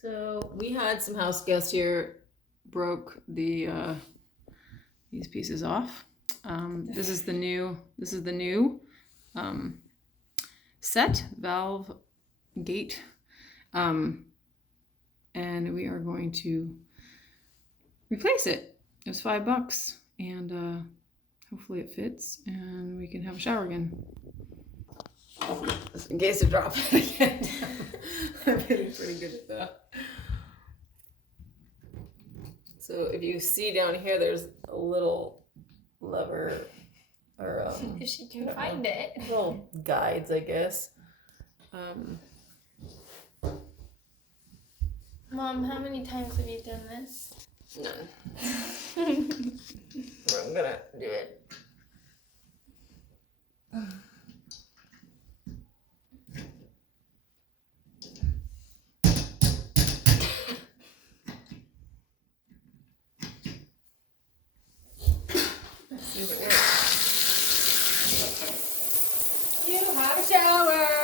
So we had some house guests here, broke the these pieces off. This is the new set valve gate, and we are going to replace it. It was $5, and hopefully it fits, and we can have a shower again. Just in case it drops again. I'm getting pretty good at that. So if you see down here, there's a little lever, or if she can find it. Little guides, I guess. Mom, how many times have you done this? None. I'm gonna do it. Let's see if it works. You have a shower.